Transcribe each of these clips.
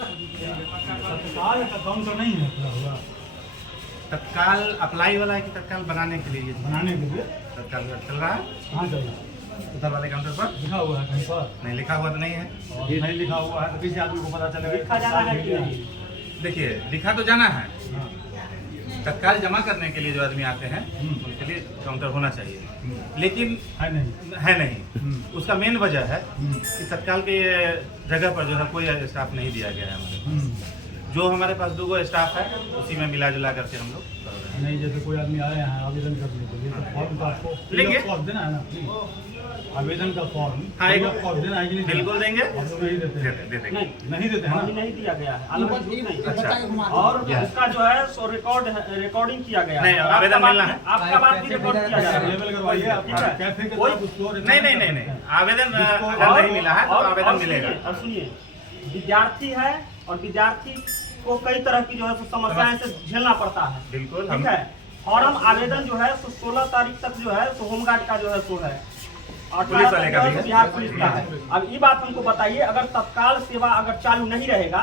तत्काल का काउंटर नहीं है खुला हुआ, तत्काल अप्लाई वाला है कि तत्काल बनाने के लिए? बनाने के लिए तत्काल चल रहा है कहाँ चल रहा है? उधर वाले काउंटर पर लिखा हुआ है कहीं पर? नहीं लिखा हुआ तो नहीं है। और नहीं लिखा हुआ है तो किसी आदमी को पता चलेगा लिखा जाना है कि नहीं? देखिए लिखा तो जाना है, हाँ। तत्काल जमा करने के लिए जो आदमी आते हैं उनके लिए काउंटर होना चाहिए, लेकिन है नहीं। है नहीं। उसका मेन वजह है कि तत्काल के जगह पर जो है कोई स्टाफ नहीं दिया गया है हमारे पास। जो हमारे पास 2 स्टाफ है उसी में मिला जुला करके हम लोग कर रहे हैं। नहीं, जैसे कोई आदमी आए हैं आवेदन करने के लिए तो फॉर्म तो आपको लेंगे। फॉर्म देना है ना, आवेदन का फॉर्म हाँ, एक फॉर्म देना है कि नहीं? बिल्कुल देंगे, आप लोग नहीं देते हैं? दे देंगे। नहीं देते हैं अभी ना? नहीं दिया गया है, नहीं। अच्छा और उसका जो है सो रिकॉर्डिंग किया गया नहीं, है। आवेदन आपका मिलना बात- है। आपका बात भी रिकॉर्ड किया जा रहा है। लेवल करवाइए आप ठीक है। कैफे के कोई- साथ उसको नहीं आवेदन अगर नहीं मिला है तो आवेदन मिलेगा। और सुनिए, विद्यार्थी है और विद्यार्थी को कई तरह की जो है सो समस्याएं से झेलना पड़ता है। बिल्कुल ठीक है। फॉर्म आवेदन जो है सो 16 तारीख तक जो है सो होमगार्ड का जो है सो है, और पुलिस वाले का भी है। बिहार पुलिस का है। अब ये बात हमको बताइए, अगर तत्काल सेवा अगर चालू नहीं रहेगा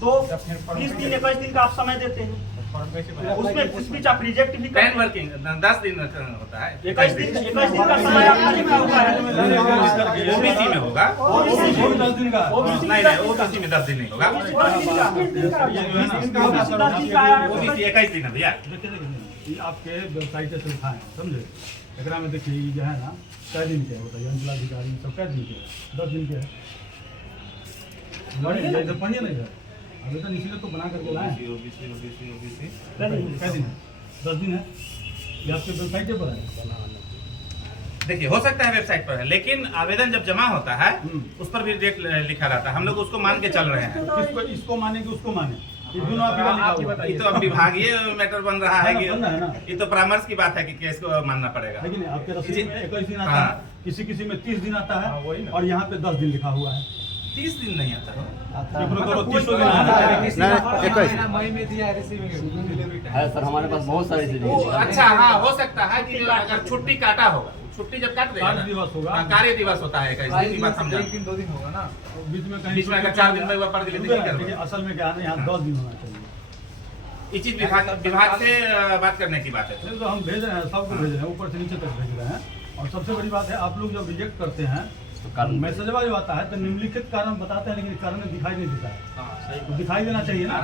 तो 20 दिन 21 दिन का आप समय देते हैं, उसमें उस बीच आप रिजेक्ट भी 10 करें। वर्किंग 10 दिन होता है, 21 दिन का समय आपका लिखा हुआ है। ओबीसी में होगा। ओबीसी वो भी 10 दिन का नहीं ओबीसी में 10 दिन नहीं होगा, ओबीसी 21 दिन है भैया। ये आपके वेबसाइट से लिखा है, समझे? एकरा में देखिए ये जो है ना कै दिन के होता है, अंचलाधिकारी सब कै दिन के, 10 दिन के है। जैसे पढ़िए नहीं है आवेदन, इसीलिए तो बना करके लाए हैं। ओबीसी कै दिन है? 10 दिन है, ये आपके वेबसाइट पर है। देखिए हो सकता है वेबसाइट पर है, लेकिन आवेदन जब जमा होता है उस पर भी डेट लिखा रहता है। हम लोग उसको मान के चल रहे हैं। किसको इसको माने कि उसको माने? ये दोनों आप ही बताइए। ये तो अब विभागीय मैटर बन रहा है कि बनना है ना। ये तो परामर्श की बात है कि केस को मानना पड़ेगा। लेकिन आपके रसीद में 21 दिन आता हाँ। है, किसी किसी में 30 दिन आता है, और यहाँ पे 10 दिन लिखा हुआ है। 30 दिन नहीं आता है। मतलब 30 दिन आता है। है सर, हमारे पास बहुत सारी चीजें वो अच्छा हाँ हो सकता है कि अगर छुट्टी काटा होगा, छुट्टी जब काट देगा कार्य दिवस होगा। हाँ, कार्य दिवस होता है 21 दिन की बात समझा। बीच में कहीं बीच में अगर 4 दिन में वो पढ़ के लिए नहीं देखिए, कर असल में क्या है ना, यहाँ 10 दिन होना चाहिए। ये चीज विभाग से बात करने की बात है। नहीं तो हम भेज रहे हैं, सबको भेज रहे हैं, ऊपर से नीचे तक भेज रहे हैं। और सबसे बड़ी बात है, आप लोग जब रिजेक्ट करते हैं मैसेज जो आता है तो निम्नलिखित कारण बताते हैं, लेकिन कारण में दिखाई नहीं देता है। तो दिखाई देना चाहिए ना,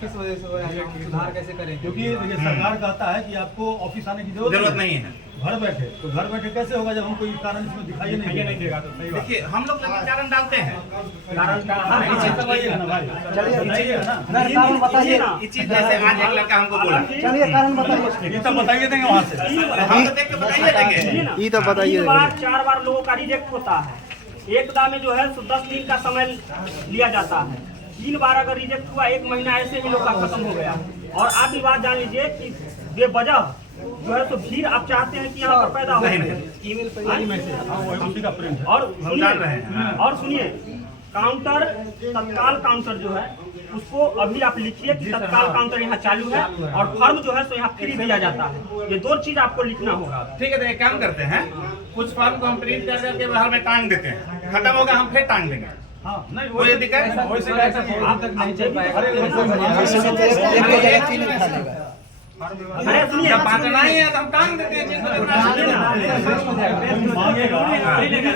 किस वजह से हुआ है, सुधार कैसे करें? क्योंकि देखिए सरकार कहता है कि आपको ऑफिस आने की जरूरत नहीं है। घर बैठे, तो घर बैठे कैसे होगा जब हम कोई कारण इसमें दिखाई नहीं देगा? तो सही बात देखिए हम लोग लेकिन कारण डालते हैं। कारण का है। करवाइएगा ना भाई, बताइएगा ना। कारण बताइए ना। ये चीज जैसे आज एक लड़का हमको बोला, चलिए कारण बताइए। ये तो बताइए देंगे वहाँ से। हम तो देख के बताइए देंगे। ये तो बताइए 3 बार 4 बार लोगों का रिजेक्ट होता है। एक दाम में जो है 10 दिन का समय लिया जाता है। 3 बार अगर रिजेक्ट हुआ, 1 महीना ऐसे ही लोग का खत्म हो गया। और आप ये बात जान लीजिए कि बेवजह जो है तो भीड़ आप चाहते हैं कि यहाँ पर पैदा हो। नहीं। उसी का प्रिंट है। और हम जान रहे हैं, हाँ। और सुनिए, काउंटर तत्काल काउंटर जो है उसको अभी आप लिखिए कि तत्काल काउंटर यहाँ चालू है, और फॉर्म जो है सो यहाँ फ्री दिया जाता है। ये 2 चीज आपको लिखना होगा। ठीक है तो एक काम करते हैं, कुछ फॉर्म को हम प्रिंट कर करके बाहर में टांग देते हैं, खत्म होगा हम फिर टांग देंगे। हाँ, नहीं कोई दिक्कत वैसे कैसे आप तक नहीं चल पाएगा। अरे सुनिए, जब बांटना ही है तो हम टांग देते हैं जिसको मांगेगा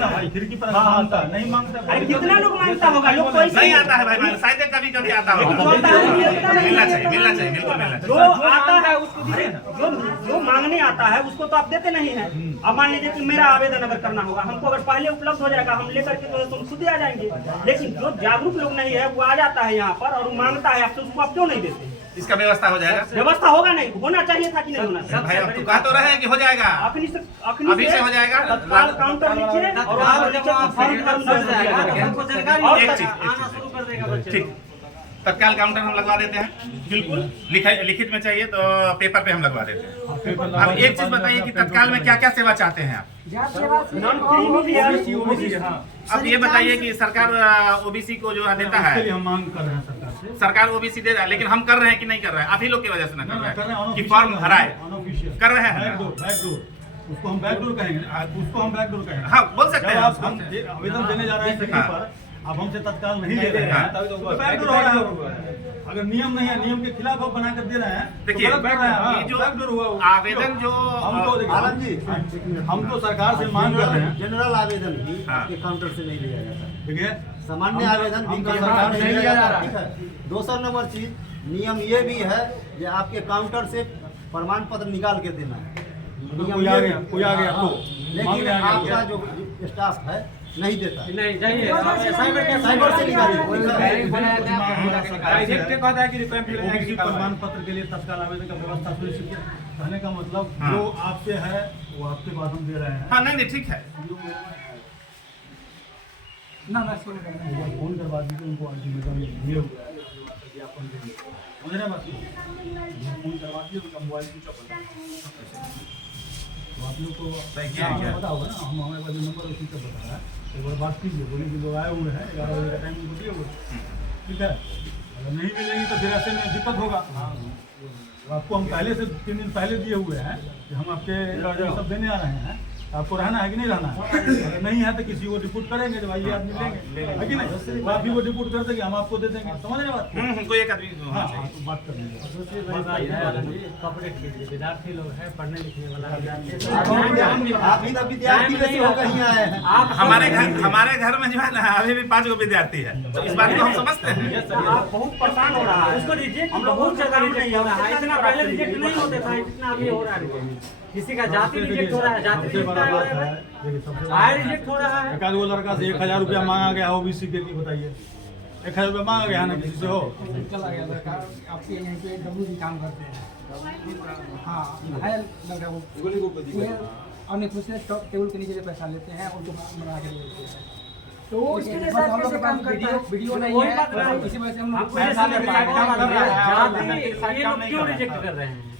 भाई, खिड़की पर मांगता है, नहीं मांगता अरे कितना लोग मांगता होगा? लोग कोई नहीं आता है भाई, शायद कभी कभी आता होगा। मिलना चाहिए बिल्कुल मिलना जो चाहिए। आता है उसको जो मांगने आता है उसको तो आप देते नहीं है। अब मान लीजिए कि मेरा आवेदन अगर करना होगा, हमको अगर पहले उपलब्ध हो जाएगा, हम लेकर के तो तुम खुद आ जाएंगे। लेकिन जो जागरूक लोग नहीं है वो आ जाता है यहाँ पर और वो मांगता है आपसे, उसको आप क्यों नहीं देते? इसका व्यवस्था हो जाएगा। व्यवस्था होगा नहीं, होना चाहिए था कि नहीं होना चाहिए? भाई अब तो कह तो रहे हैं कि हो जाएगा, अभी अभी से हो जाएगा। तत्काल काउंटर लिखिए और वहाँ पर नीचे फॉर्म एक चीज ठीक, तत्काल काउंटर हम लगवा देते हैं, बिल्कुल लिखित में चाहिए तो पेपर पे हम लगवा देते हैं। अब एक चीज बताइए कि तत्काल में क्या क्या सेवा चाहते हैं आप? अब ये बताइए कि सरकार ओबीसी को जो देता उसके लिए है, हम मांग कर रहे हैं सरकार से। सरकार ओबीसी दे रहा है, लेकिन हम कर रहे हैं कि नहीं कर रहे हैं? आप ही लोग की वजह से ना कर रहे कर रहे हैं हैं, कि फॉर्म भराए अनऑफिशियल कर रहे हैं। बैकडोर उसको हम बैकडोर कहेंगे, उसको हम बैकडोर कहेंगे। हाँ बोल सकते जब हैं आप हम आवेदन देने जा रहे हैं कहीं पर, अब हमसे तत्काल नहीं ले रहे हैं तो बैकडोर हो रहा है। अगर नियम नहीं है, नियम के खिलाफ आप बना कर दे रहे हैं तो देखिए गलत कर रहे हैं। ये जो बैकडोर हुआ आवेदन जो आलम जी, हम तो सरकार से मांग कर रहे हैं। जनरल आवेदन भी हाँ। आपके काउंटर से नहीं लिया जाता है। देखिए सामान्य आवेदन भी हमको सरकार से नहीं लिया लिया जाता जा है। ठीक है। दूसरा नंबर चीज, नियम ये भी है कि आपके काउंटर से प्रमाण पत्र निकाल के देना है। नियम कोई आ ये गया, भी- कोई आ गया तो हाँ। मांग लेकिन ले आ गया। आपका जो स्टाफ है नहीं देता है। नहीं चाहिए साइबर से निकालिए। ओबीसी प्रमाण पत्र के लिए तत्काल आवेदन का व्यवस्था सुनिश्चित कहने का मतलब हाँ। जो आपसे है वो आपके पास हम दे रहे हैं। हाँ नहीं ठीक है। एक बार फोन करवा दीजिए उनको, अल्टीमेटम दिए हुए हैं, ज्ञापन देंगे। समझ रहे हैं बात को? फोन करवा दीजिए, उनका मोबाइल स्विच ऑफ होता है। तो आप लोग को क्या? पता होगा ना, हम हमारे पास जो नंबर है स्विच ऑफ बता रहा है। एक बार बात कीजिए, बोलिए कि लोग आए हुए हैं, 11 बजे का टाइम उनको दिए हुए, ठीक है। अगर नहीं मिलेंगी तो फिर ऐसे में दिक्कत होगा। तो आपको हम पहले से 3 दिन पहले दिए हुए हैं कि हम आपके सब देने आ रहे हैं, आपको रहना है कि नहीं रहना है। अगर नहीं है तो किसी को रिपोर्ट करेंगे तो भाई ये आदमी लेंगे, है कि नहीं? तो आप ही को रिपोर्ट कर देंगे, हम आपको दे देंगे। समझ रहे बात? कोई एक आदमी होना हाँ चाहिए। तो बात कर लीजिए। विद्यार्थी लोग हैं, पढ़ने लिखने वाला आप ही तो विद्यार्थी जैसे हो कहीं आए हैं। हमारे घर में जो है ना अभी भी 5 गो विद्यार्थी है, तो इस बात को हम समझते हैं। आप बहुत परेशान हो रहा है। उसको रिजेक्ट हम लोग बहुत ज्यादा रिजेक्ट हो रहा है। इतना पहले रिजेक्ट नहीं होते था, इतना अभी हो रहा है। किसी का जाति रिजेक्ट हो रहा है, जाति सबसे बड़ा बात है, देखिए सबसे बड़ा आय रिजेक्ट हो रहा है। एक आध वो लड़का से 1000 रुपया मांगा गया ओबीसी के लिए, बताइए 1000 रुपया मांगा गया है ना किसी से हो? चला गया लड़का, आपके यहीं पे डब्ल्यू जी काम करते हैं। हाँ है लड़का वो और नहीं पूछते टेबल के नीचे पैसा लेते हैं, उनको बना के देते हैं। तो उसके लिए हम लोग काम करते हैं, वीडियो नहीं वही बात है, है। इसी वजह से हम हमको लोग ये पैसा समझ ले में पाए। आया काम कर रहे हैं। जाति ये लोग क्यों रिजेक्ट कर रहे हैं?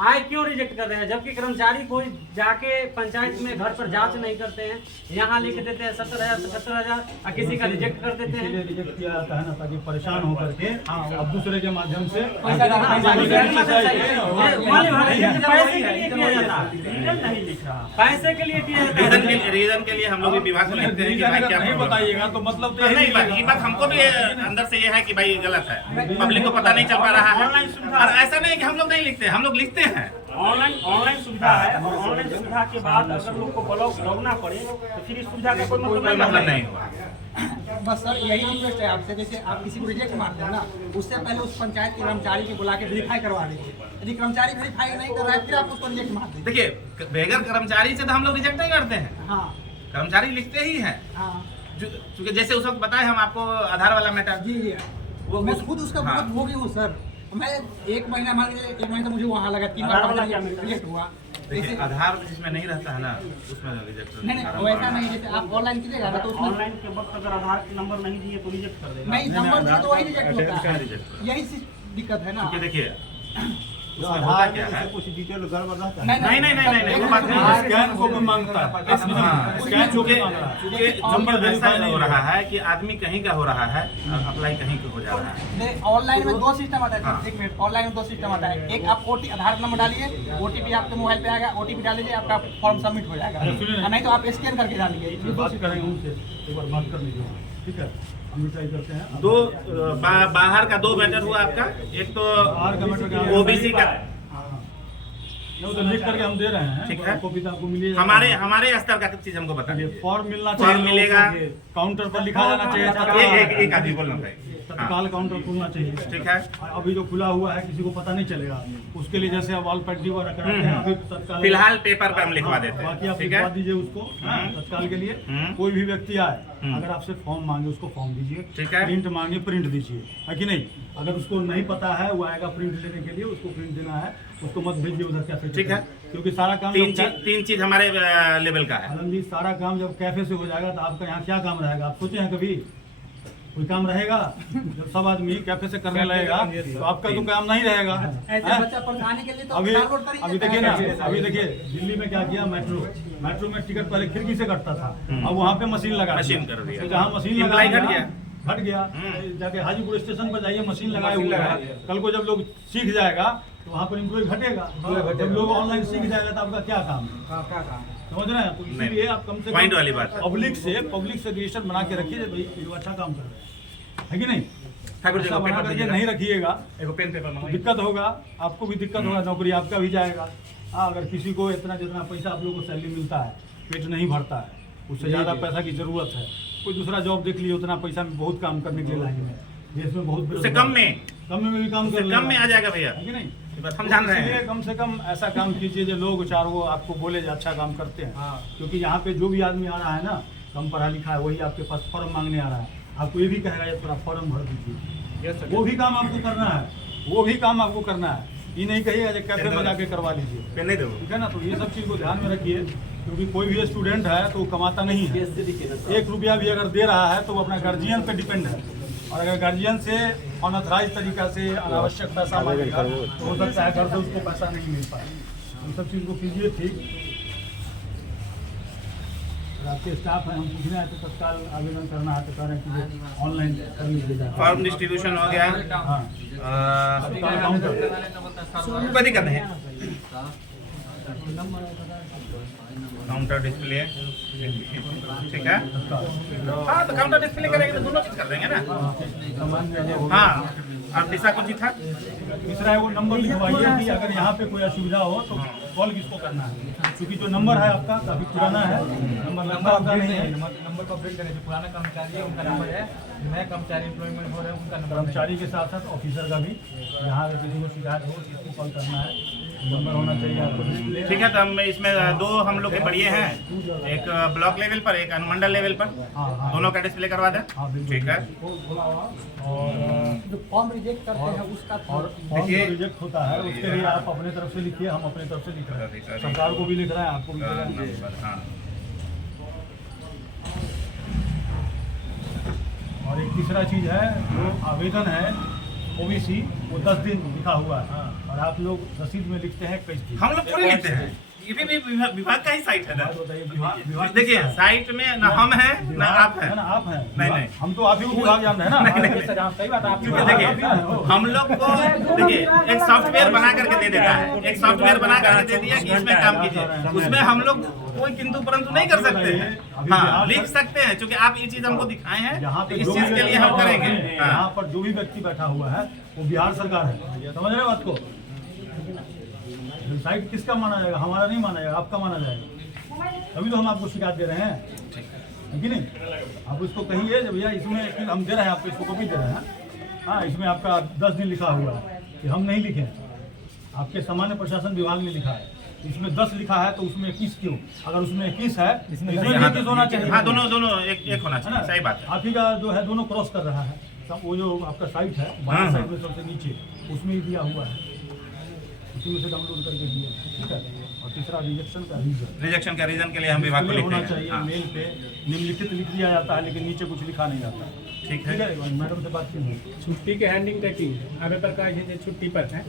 आय क्यों रिजेक्ट कर रहे हैं? जबकि कर्मचारी कोई जाके पंचायत में घर पर जांच नहीं करते हैं, यहाँ लिख देते हैं 70,000 75,000 और किसी का रिजेक्ट कर देते हैं। इसीलिए रिजेक्ट किया जाता है ना, ताकि परेशान होकर के अब दूसरे के माध्यम से पैसा डालना, पैसा पैसे नहीं के लिए किया जाता है, रीजन नहीं लिख रहा। पैसे के लिए किया जाता है। रीजन के लिए हम लोग भी विभाग को लिखते हैं कि भाई क्या नहीं problem है। बताइएगा तो मतलब तो नहीं ये बात हमको भी अंदर से ये है कि भाई गलत है, पब्लिक को पता नहीं चल पा रहा है। और ऐसा नहीं कि हम लोग नहीं लिखते, हम लोग लिखते हैं। ऑनलाइन सुविधा है, और ऑनलाइन सुविधा के बाद अगर लोग को ब्लॉक लगना पड़े तो फिर इस सुविधा का कोई कोई मतलब मतलब नहीं नहीं हुआ। बस सर यही रिक्वेस्ट है आपसे, जैसे आप किसी को रिजेक्ट मारते हैं ना, उससे पहले उस पंचायत के कर्मचारी को बुला के वेरीफाई करवा लीजिए। यदि कर्मचारी वेरीफाई नहीं कर रहा है फिर आप उसको रिजेक्ट मार दीजिए। देखिए बगैर कर्मचारी से तो हम लोग रिजेक्ट नहीं करते हैं, हाँ कर्मचारी लिखते ही हैं। हाँ क्योंकि जैसे उस वक्त बताए हम आपको आधार वाला मैटर, जी जी, मैं खुद उसका हाँ। बहुत भोगी हूँ सर। मैं 1 महीना मान लीजिए, 1 महीना तो मुझे वहाँ लगा, 3 बार रिजेक्ट हुआ। देखिए जैसे आधार जिसमें नहीं रहता है ना उसमें रिजेक्ट नहीं वैसा नहीं, जैसे आप ऑनलाइन कीजिएगा ना तो उसमें ऑनलाइन के वक्त अगर आधार नंबर नहीं दिए तो रिजेक्ट कर देगा। नहीं नंबर दिए तो वही रिजेक्ट होता है। रिजेक्ट यही दिक्कत है ना। क्योंकि देखिए जो उसमें होता आधार क्या में है। जैसे कुछ डिटेल गड़बड़ रहता है। नहीं वो बात नहीं है। स्कैन को भी मांगता है, स्कैन को भी मांग रहा है। चूंकि नंबर ऐसा हो रहा है कि आदमी कहीं का हो रहा है और अप्लाई कहीं का हो जा रहा है। ऑनलाइन में 2 सिस्टम आता है। हाँ। 1 मिनट, ऑनलाइन में 2 सिस्टम आता है। एक आप आधार नंबर डालिए, OTP आपके मोबाइल पे आएगा, OTP डाल लीजिए, आपका फॉर्म सबमिट हो जाएगा। सुनिए ना। और नहीं तो आप स्कैन करके डालिए। ये 2 बात करेंगे उनसे, एक बार बात कर लीजिए, ठीक है? हम ट्राई करते हैं। दो बाहर का 2 मैटर हुआ आपका, एक तो बाहर का मैटर क्या? ओबीसी का नहीं, तो लिख करके हम दे रहे हैं, ठीक है। कॉपी तो आपको मिली हमारे स्तर का चीज हमको बता दीजिए। फॉर्म मिलना फॉर्म चाहिए, मिलेगा। काउंटर पर लिखा जाना चाहिए, एक आदमी बोलना चाहिए। तत्काल काउंटर खुलना चाहिए, ठीक है। अभी जो खुला हुआ है किसी को पता नहीं चलेगा, उसके लिए जैसे अब ऑल पैक्टी वगैरह कराते हैं, अभी तत्काल फिलहाल पेपर पर हम लिखवा देते बाकी हैं, आप ठीक लिखवा है। दीजिए उसको, तत्काल के लिए। कोई भी व्यक्ति आए अगर आपसे फॉर्म मांगे उसको फॉर्म दीजिए, ठीक है। प्रिंट मांगे प्रिंट दीजिए, है कि नहीं? अगर उसको नहीं पता है वो आएगा प्रिंट लेने के लिए, उसको प्रिंट देना है, उसको मत भेजिए उधर कैफे, ठीक है। क्योंकि सारा काम 3 चीज हमारे लेवल का है। आनंद जी, सारा काम जब कैफे से हो जाएगा तो आपका यहाँ क्या काम रहेगा? आप सोचे हैं कभी कोई काम रहेगा? जब सब आदमी कैफे से करने लगेगा तो आपका तो काम नहीं रहेगा। ऐसे बच्चा पढ़ाने के लिए तो अभी डाउनलोड करिए। अभी देखिए ना, अभी देखिए दिल्ली में क्या किया, मेट्रो में टिकट पहले खिड़की से कटता था, अब वहाँ पे मशीन लगा मशीन कर दिया। तो जहाँ मशीन Employee लगा घट गया। हट गया। जाके हाजीपुर स्टेशन पर जाइए, मशीन लगाए हुए है। कल को जब लोग सीख जाएगा तो वहाँ पर एम्प्लॉय घटेगा। जब लोग ऑनलाइन सीख जाएगा तो आपका क्या काम है? समझ रहे हैं? तो इसीलिए आप कम से पॉइंट वाली बात है। पब्लिक से रजिस्टर बना के रखिए भाई ये लोग अच्छा काम कर रहे हैं, है कि नहीं? ठाकुर जी ऐसा को बना पेपर करके दीजिएगा। नहीं रखिएगा एगो पेन पेपर तो मंगाइए। दिक्कत होगा, आपको भी दिक्कत होगा, नौकरी आपका भी जाएगा। हाँ, अगर किसी को इतना जितना पैसा आप लोगों को सैलरी मिलता है, पेट नहीं भरता है, उससे ज़्यादा पैसा की ज़रूरत है, कोई दूसरा जॉब देख लिए, उतना पैसा में बहुत काम करने के लिए लाइन में, देश में बहुत उससे कम में भी काम कर कम में आ जाएगा भैया, है कि नहीं? ये बात हम जान रहे इसलिए हैं। कम से कम ऐसा काम कीजिए जो लोग चार वो आपको बोले जो अच्छा काम करते हैं। क्योंकि यहाँ पे जो भी आदमी आ रहा है ना, कम पढ़ा लिखा है, वही आपके पास फॉर्म मांगने आ रहा है, आपको ये भी कहेगा ये थोड़ा फॉर्म भर दीजिए। वो भी काम आपको करना है, वो भी काम आपको करना है, ये नहीं कहिएगा जो कैफे में जाके करवा लीजिए, पेन नहीं दो। ठीक है ना? तो ये सब चीज़ को ध्यान में रखिए, क्योंकि कोई भी स्टूडेंट है तो वो कमाता नहीं है, 1 रुपया भी अगर दे रहा है तो वो अपना गार्जियन पे डिपेंड है, और अगर गार्जियन से अनऑथराइज तरीका से अनावश्यक पैसा मांगेगा तो हो सकता है घर से उसको पैसा नहीं मिल पाए। इन सब चीज़ को कीजिए ठीक। अगर आपके स्टाफ हैं, हम पूछने आए तो तत्काल आवेदन करना है तो कह रहे हैं कि ऑनलाइन कर लीजिएगा। फॉर्म डिस्ट्रीब्यूशन हो गया। हाँ, तत्काल काउंटर कोई दिक्कत नहीं है। काउंटर डिस्प्ले ठीक है। हाँ तो काउंटर डिस्प्ले करेंगे तो दोनों चीज कर देंगे ना। सामान्य हाँ और तीसरा कुछ ही था। तीसरा है वो नंबर लिखवाइए कि अगर यहाँ पे कोई असुविधा हो तो कॉल किसको करना है, क्योंकि जो नंबर है आपका काफी पुराना है, नंबर आपका नहीं है। नंबर को अपडेट करें, जो पुराना कर्मचारी है उनका नंबर है, जो नया कर्मचारी एम्प्लॉयमेंट हो रहे हैं उनका नंबर कर्मचारी के साथ साथ ऑफिसर का भी, यहाँ अगर किसी को शिकायत हो किसको कॉल करना है, नंबर होना चाहिए आपको डिस्प्ले। ठीक है तो हम इसमें 2 हम लोग के बढ़िए हैं, एक ब्लॉक लेवल पर एक अनुमंडल लेवल पर, हाँ, दोनों का डिस्प्ले करवा दें। हाँ, बिल्कुल। ठीक है। और जो फॉर्म रिजेक्ट करते हैं उसका और फॉर्म जो रिजेक्ट होता है उसके लिए आप अपने तरफ से लिखिए, हम अपने तरफ से लिख रहे हैं, सरकार को भी लिख रहे हैं, आपको भी लिख रहे हैं। हाँ और एक तीसरा चीज़ है जो आवेदन है ओबीसी, वो 10 दिन लिखा हुआ है, और आप लोग रसीद में लिखते हैं 21 दिन। हम लोग थोड़ी लिखते हैं, ये भी विभाग का ही साइट है ना। बात बताइए, विभाग देखिए किसका है? साइट में ना हम हैं ना आप हैं। है ना, आप हैं। नहीं। हम तो आप ही को विभाग जान रहे हैं ना। सही बात है, आप क्योंकि देखिए हम लोग को देखिए एक सॉफ्टवेयर बना करके दे देता है, एक सॉफ्टवेयर बना करके दे दिया कि इसमें काम कीजिए, उसमें हम लोग कोई किंतु परंतु नहीं कर सकते हैं। हाँ लिख सकते हैं, क्योंकि आप ये चीज हमको दिखाए हैं यहाँ तो पे इस जो चीज भी के लिए हम करेंगे। यहाँ हाँ पर जो भी व्यक्ति बैठा हुआ है वो बिहार सरकार है, समझ रहे बात को? साइट किसका माना जाएगा? हमारा नहीं माना जाएगा, आपका माना जाएगा, तभी तो हम आपको शिकायत दे रहे हैं, है कि नहीं? आप उसको कहिए जब भैया इसमें हम दे रहे हैं आपको, इसको कॉपी दे रहे हैं, हाँ इसमें आपका 10 दिन लिखा हुआ है, कि हम नहीं लिखे, आपके सामान्य प्रशासन विभाग ने लिखा है, इसमें 10 लिखा है तो उसमें 21 क्यों? अगर उसमें 21 है इसमें 21 होना चाहिए। हाँ दोनों एक होना है चाहिए, ना? सही बात है। आप ही का जो है दोनों क्रॉस कर रहा है, वो जो आपका साइट है बाहर साइड में सबसे नीचे उसमें ही दिया हुआ है, उसी में से डाउनलोड करके दिया, ठीक है। और तीसरा रिजेक्शन का रीजन, रिजेक्शन का रीजन के लिए हम विभाग को लिखते होना हैं। चाहिए, हाँ, मेल पे निम्नलिखित लिख दिया जाता है लेकिन नीचे कुछ लिखा नहीं जाता। ठीक है। ठीक है, मैडम से बात की है, छुट्टी के हैंडिंग टैकिंग आगे प्रकाश है छुट्टी पर है,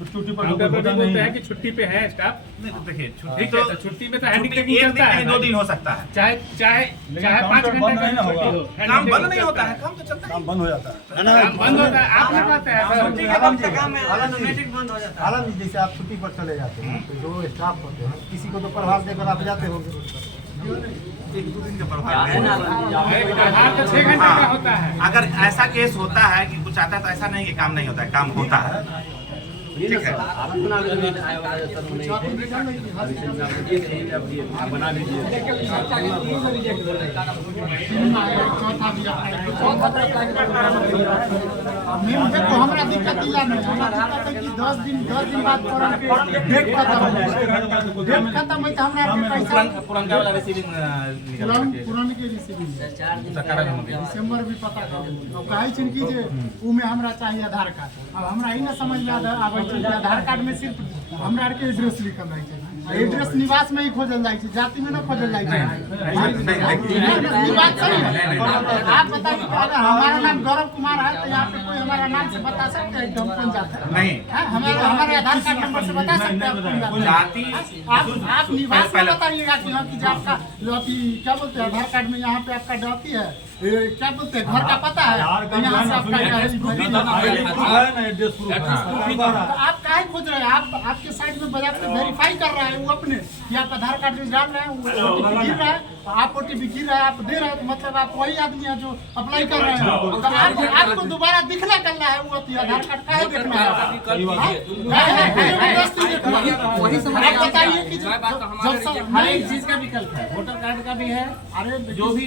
छुट्टी पर काउंटर पर होता भी नहीं बोलते हैं है। कि छुट्टी पे है स्टाफ। नहीं तो देखिए छुट्टी ठीक है, तो छुट्टी में तो हैंडिंग छुट्टी टैकिंग एक चलता दिन है, नहीं 2 दिन हो सकता है। चाहे चाहे चाहे 5 काउंटर बंद घंटे नहीं ना का होगा। छुट्टी हो, काम हैंडिंग बंद टैकिंग नहीं होता है, चलता काम तो चलता है। काम बंद हो जाता है। काम बंद होता है, आप नहीं कहते हैं सर। आलम जी जैसे आप छुट्टी पर चले जाते हैं तो जो स्टाफ होते हैं किसी को तो प्रभाव देकर आप जाते होंगे, 1-2 दिन का प्रभाव है। एक व्यवहार तो 6 घंटे का होता है। अगर ऐसा केस होता है कि कुछ आता है तो ऐसा नहीं कि काम नहीं होता है, काम होता है। ठीक है। बना लीजिए। देखो हमरा दिक्कत इला नहीं, हमरा दिक्कत है कि 10 दिन बाद फॉर्म के डेट खत्म हो जाए, डेट खत्म होई त हमरा के पैसा पुरनका वाला रिसीविंग निकल के पुरान के रिसीविंग सरकार में दिसंबर भी पता करू। अब कहै छिन कि जे उ में हमरा चाहिए आधार कार्ड, अब हमरा ई ना समझ में आबै छै कि आधार कार्ड में सिर्फ हमरा आर के एड्रेस लिखल रहै छै, एड्रेस निवास में ही खोजल जाइ छै, जाति में ना खोजल जाइ छै। निवास सही है। आप बताइए अगर हमारा नाम गौरव कुमार है तो यहाँ पे कोई हमारा नाम से बता सकते हैं कि हम कौन जाते हैं? नहीं। हमारे आधार कार्ड नंबर से बता सकते हैं आप कौन जाते हैं? जाति आप निवास में बताइएगा कि हाँ कि आपका अभी क्या बोलते हैं आधार कार्ड में यहाँ पे आपका जाति है, क्या बोलते हैं घर का पता है, तो यहाँ से आपका एड्रेस प्रूफ है ना, एड्रेस प्रूफ है। तो आप काहे खोज रहे हैं आप? आपके साइड में बजाते वेरीफाई कर रहा है वो अपने कि आप आधार कार्ड जो डाल रहे हैं वो OTP गिर रहा है, आप OTP गिर रहा है, आप दे रहे हैं, तो मतलब आप वही आदमी है जो अप्लाई कर रहे हैं। तो आपको दोबारा दिखना करना है वो आधार कार्ड काहे देखना है? आप बताइए कि हर एक चीज का विकल्प है, वोटर कार्ड का भी है। अरे जो भी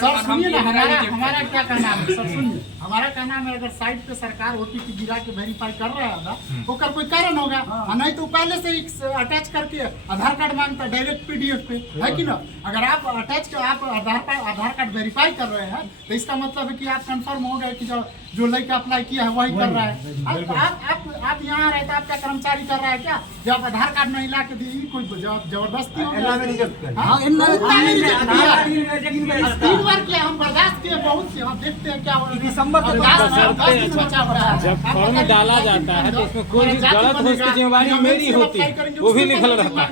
सर सुनिए ना, हमारा क्या कहना है सर, सुनिए हमारा कहना है अगर साइड पे सरकार OTP गिरा के वेरीफाई कर रहा है तो कर कोई कारण होगा, नहीं तो पहले से अटैच करके आधार कार्ड मांगता है डायरेक्ट PDF पे, है कि ना? अगर आप अटैच आप आधार कार्ड वेरीफाई कर रहे हैं तो इसका मतलब है कि आप कंफर्म हो गए कि जो लड़का अप्लाई किया है वही कर रहा है। आप यहाँ रहे तो आपका कर्मचारी कर रहा है क्या? जब आधार कार्ड नहीं ला के दिए कोई जबरदस्ती हो गया। 3 बार किया, हम बर्दाश्त किए बहुत किया, हम देखते हैं क्या दिसंबर जब फॉर्म डाला जाता है तो इसमें कोई भी गलत हो उसकी जिम्मेवारी मेरी होती है, वो भी लिखल रहता है।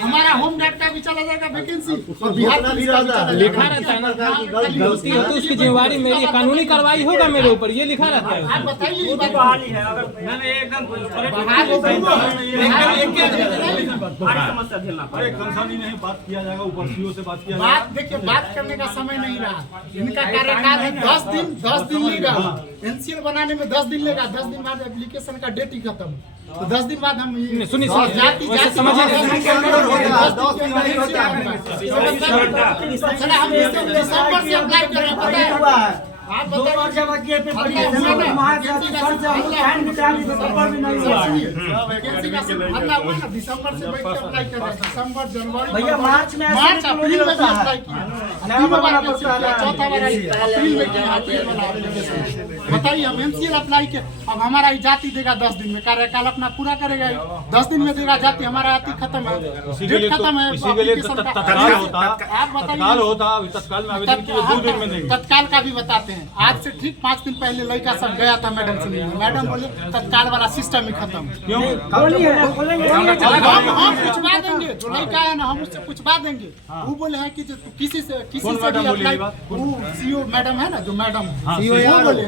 हमारा होम गार्ड का भी चला जाएगा वैकेंसी और बिहार पुलिस का भी चला जाएगा। लिखा रहता है ना, गलती हो तो उसकी जिम्मेवारी मेरी, कानूनी कार्रवाई होगा मेरे ऊपर, ये लिखा रहता है। आप बताइए वो तो बहाली है, अगर एकदम भारी समस्या झेलना अरे कंसानी नहीं बात किया जाएगा, ऊपर CO से बात किया बात देखिए, बात करने का समय नहीं रहा। इनका कार्यकाल है 10 दिन लेगा, NCL बनाने में 10 दिन लेगा, 10 दिन बाद एप्लीकेशन का डेट ही खत्म, तो 10 दिन बाद हम सुनिए दिसंबर से अप्लाई कर रहे हैं। आप बताइए दिसंबर से बैठ के अप्लाई कर रहे हैं, दिसंबर जनवरी भैया मार्च अप्रैल में भी अप्लाई किया, 3 बार चौथा बार अप्रैल में किया, अप्रैल वाला एप्लीकेशन। बताइए हम NCL अप्लाई के, अब हमारा ही जाति देगा 10 दिन में, कार्यकाल अपना पूरा करेगा, 10 दिन में देगा जाति, हमारा जाति खत्म है, डेट खत्म है। तत्काल होता, तत्काल में आवेदन किए 2 दिन में देंगे। तत्काल का भी बताते हैं, आज से ठीक 5 दिन पहले लड़का सब गया था मैडम से मिलने, मैडम बोले तत्काल वाला सिस्टम ही खत्म। क्यों? हम पूछवा देंगे, जो लड़का है ना हम उससे पूछवा देंगे। वो बोले हैं कि किसी से भी अप्लाई, वो CO मैडम है ना, जो मैडम वो बोले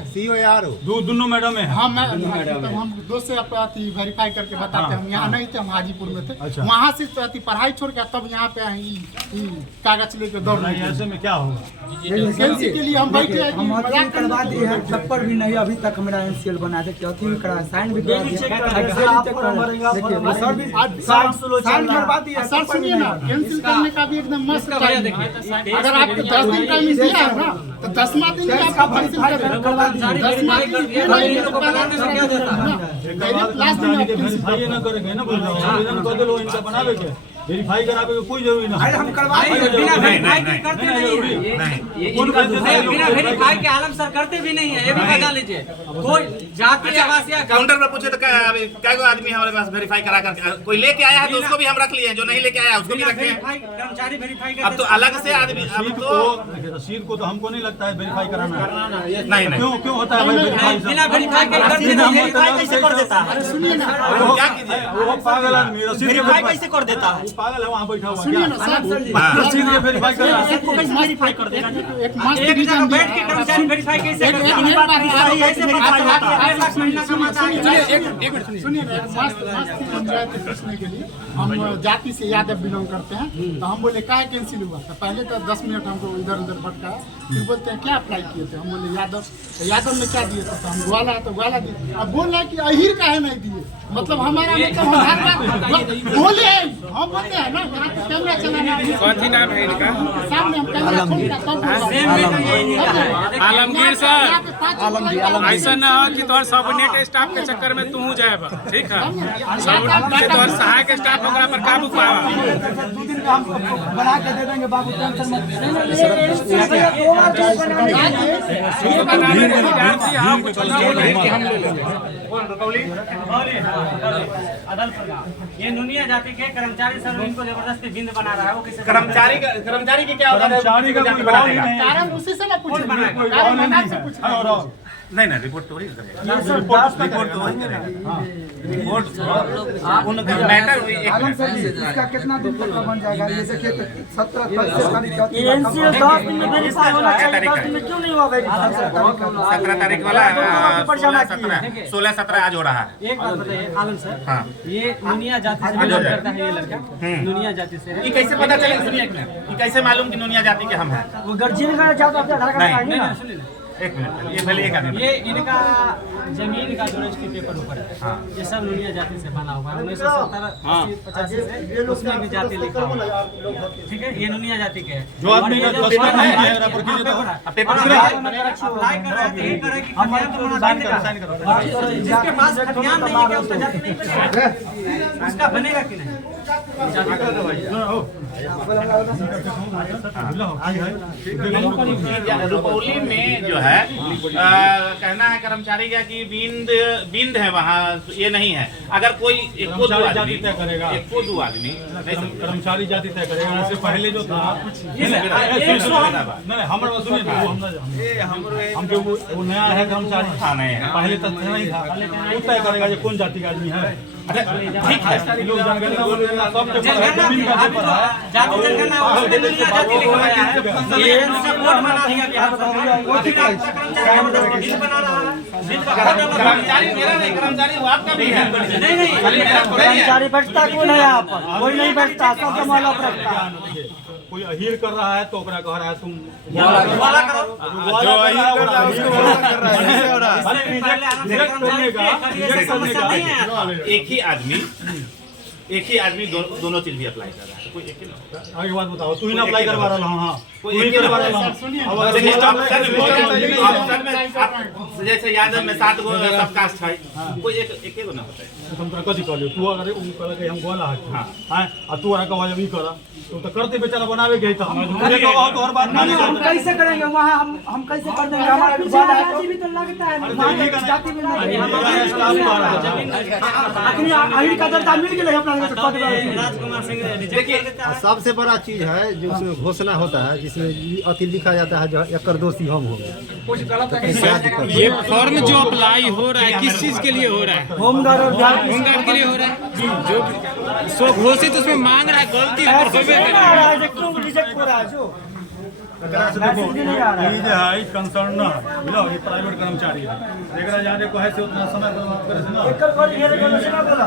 दोनों मैडम है। हाँ हम 2 से वेरीफाई करके बताते हैं। हम यहाँ नहीं थे, हम हाजीपुर में थे, वहाँ से पढ़ाई छोड़ के तब यहाँ पे कागज लेके दौड़ रहे हैं। ऐसे में क्या होगा? वैकेंसी के लिए हम बैठे हैं, हम अप्लाई करवा दिए हैं, तब पर भी नहीं अभी तक मेरा NCL बना दे, चौथी भी करा, साइन भी करा दिया। सर सुनिए ना, कैंसिल करने का भी एकदम मस्त टाइम है। अगर आपको 10 दिन का मिल दिया है ना तो 10वां दिन में आपको कैंसिल करवा दीजिए। 10वां लास्ट दिन में वेरीफाई ना करेंगे ना, बोल रहा हूं आवेदन कर दो, इनका बनावे के वेरीफाई करावे के कोई जरूरी ना। हम करवा बिना वेरीफाई के करते नहीं है, बिना वेरीफाई के आलम सर करते भी नहीं है, ये भी बता लीजिए। कोई जाति आवास या काउंटर में पूछे तो क्या आदमी हमारे पास वेरीफाई करा कर, कोई लेके आया है तो उसको भी हम रख लिए हैं, जो नहीं लेके आया उसको भी रखे हैं। कर्मचारी वेरीफाई अब तो अलग से आदमी, अब तो रसीद को तो हमको नहीं लगता है वेरीफाई कराना है। नहीं क्यों होता है भाई वेरीफाई? बिना वेरीफाई के वेरीफाई कैसे कर देता है? सुनिए ना, क्या कीजिए, वो पागल आदमी रसीद वेरीफाई कैसे कर देता है? पागल है, वहाँ बैठा हुआ सुनिए ना सर, रसीद के वेरीफाई कर वेरीफाई कर देगा। एक मस्त एक जगह रीजन बैठ के कर्मचारी वेरीफाई कैसे करता है? बात सही है, ऐसे बता रहा है 1 लाख महीना कमाता है। सुनिए ना, मस्त पंचायत पूछने के लिए हम जाति से यादव बिलोंग करते हैं, तो हम बोले काहे कैंसिल हुआ? तो पहले तो 10 मिनट हमको इधर उधर भटकाया, फिर बोलते हैं क्या अप्लाई किए थे? हम बोले यादव में क्या दिए थे? तो हम ग्वाला दिए। अब बोल रहा है कि अहिर काहे नहीं दिए, मतलब हमारा मतलब बोले हम बोलते हैं ना, कैमरा चलाना कौन नाम है इनका? सामने हम कैमरा खोलना तब आलमगीर सर, ऐसा ना हो कि तोहर सबनेट स्टाफ के चक्कर में तू जाए, ठीक है? सबनेट तोहर सहायक स्टाफ ओकरा पर काबू पावा। 2 दिन में हम बना के दे देंगे बाबू, टेंशन मत। ये नुनिया जाति के कर्मचारी सर इनको जबरदस्ती बिंद बना रहा है, वो किसी कर्मचारी की क्या होता है? कर्मचारी का कोई गवाह नहीं है। कारण उसी से ना पूछे, कौन बनाएगा? कारण मैडम से पूछे। नहीं नहीं, रिपोर्ट तो वही करेगा। रिपोर्ट तो वही करेगा। हाँ रिपोर्ट मैटर आलम सर जी, इसका कितना दिन तक का बन जाएगा? ये देखिए 17 क्यों नहीं हुआ? 17 तारीख वाला 16-17 आज हो रहा है। एक बात बताइए आलम सर, हाँ ये नुनिया जाति से बिलोंग करता है ये लड़का, नुनिया जाति से है। ये कैसे पता चलेगा? सुनिए एक मिनट, ये कैसे मालूम कि नूनिया जाति के हम हैं? वो गर्जियन का जाओ तो अपने आधार कार्ड आएंगे ना। सुनिए ना, एक मिनट, ये पहले एक आदमी ये इनका जमीन का जो रजिस्ट्री पेपर ऊपर है, ये सब नुनिया जाति से बना हुआ है। 1970-80-85 से उसमें भी जाति लिखा हुआ है, ठीक है। ये नुनिया जाति के है। जो आदमी का दस्तावेज नहीं है, रबर की पेपर अप्लाई कर रहा है, यही करे कि खतियान तो बना देगा। जिसके पास खतियान नहीं है क्या उसका जाति नहीं बनेगा? उसका बनेगा कि नहीं? रुपौली में जो है कहना है कर्मचारी का कि बिंद है वहाँ, ये नहीं है। अगर कोई एक को दो आदमी कर्मचारी जाति तय करेगा। इससे पहले जो था नहीं, हमारे सुनिए, हम जो वो नया है कर्मचारी, हाँ नहीं है, पहले तक नहीं था, वो तय करेगा कि कौन जाति का आदमी है। अच्छा ठीक है। लोग जनगणना सब पेपर है, जनगणना जमीन का अभी पेपर जो है। जाति जनगणना उसमें नुनिया जाति लिखा गया है। ये इनका कोड बना दिया गया है। वो ठीक है, कर्मचारी बिल बना रहा है, बिल का कोड अलग है। कर्मचारी मेरा नहीं, कर्मचारी वो आपका भी है। नहीं नहीं, कर्मचारी बैठता कौन है यहाँ पर? कोई नहीं बैठता, सब माला रखता है। कोई अहीर कर रहा है तो ओकरा कह रहा है तुम वाला करो। जो अहीर कर रहा है उसको वाला कर रहा है। रिजेक्ट करने का एक ही आदमी दोनों चीज भी अप्लाई कर रहा है। कोई एक ही ना होगा। आगे बात बताओ, तू ही ना अप्लाई करवा रहा हूँ। हाँ कोई एक ही करवा रहा हूँ। जैसे यादव में 7 गो सब कास्ट है, कोई एक गो ना होता है। तुम कथी कर लियो? तू अगर उ कहल के हम गोला है, हां, आ तू अगर कहवा जब ई कर तो करते बेचारा बनावे के त हम मुझे कहवा तो हर बात नहीं, नहीं हम कैसे करेंगे वहाँ? हम कैसे कर देंगे? हमारा विवाद है भी तो लगता है जाति में अहीर का दर्जा मिल गया अपना राजकुमार सिंह देखिए सबसे बड़ा चीज है जो उसमें घोषणा होता है, जिसमें अति लिखा जाता है जो एकर दोषी हम हो गए। ये फॉर्म जो अप्लाई हो रहा है किस चीज के लिए हो रहा है? होमगार्ड और होमगार्ड के लिए हो रहा है। जो स्वघोषित उसमें मांग रहा है, गलती अगर होबे करे रिजेक्ट हो रहा है जो ये जो है कंसर्न ना मिलो, ये प्राइवेट कर्मचारी है। एकरा जाने को है से उतना समय बर्बाद करे से ना। एकर कोई ये रेगुलेशन ना बोला।